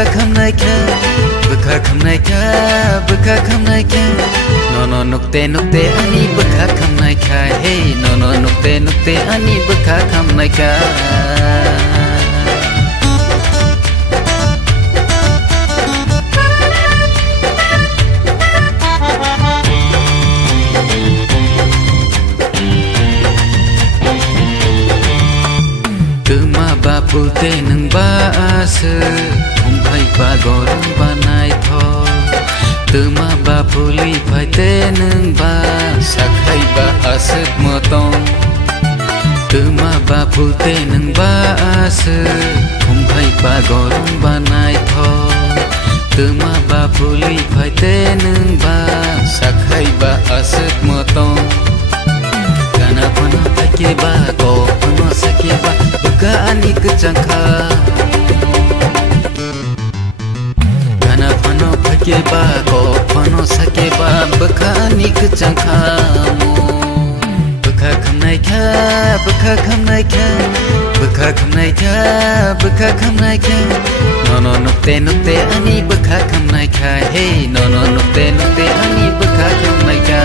bukha khamnaika bukha khamnaika no nukte ani bukha khamnaika hey no nukte ani bukha khamnaika Pulte nang baas umpai bagorang banai tho tuma ba puli paite nang ba sakhai ba asat motong tuma ba pulte nang baas umpai bagorang banai tho tuma ba puli paite nang ba sakhai ba asat motong kana pano take ba ko pano sake ba buka ani kecangka kana pano take ba ko pano sake ba buka ani kecangka buka khamnaika no nukte ani buka khamnaika hey no nukte ani buka khamnaika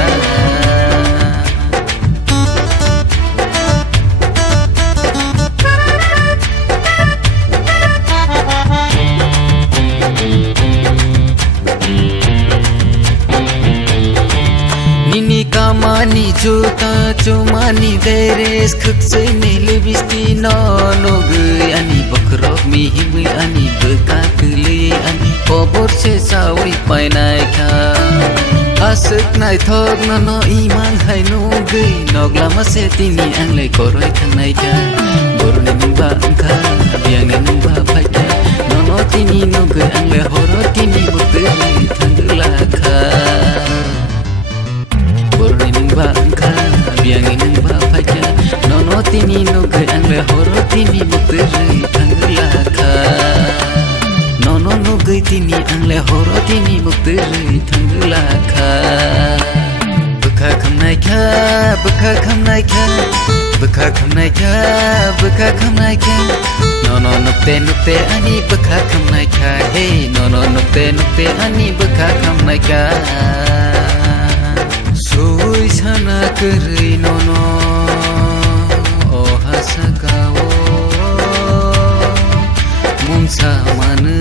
Kamani juta cumani deres khakse nele bisti no gui ani bakrok mi himi ani bekak li ani pobor se sawi pai nai kha asuk nai thok no imang hai no gui nogla ma se tini angle koroi thang nai kha borne nimba angkha biang ne nimba phai kha no tini no gui angle horo tini bukte thangla kha bangka biang inang ba paja no tini no gai angle horo tini muteri thangla kha no gai tini angle horo tini muteri thangla kha bukha khamnaika no nukte ani bukha khamnaika hey no nukte ani bukha khamnaika Sui sana keri nono oh hasakawo mumsa manu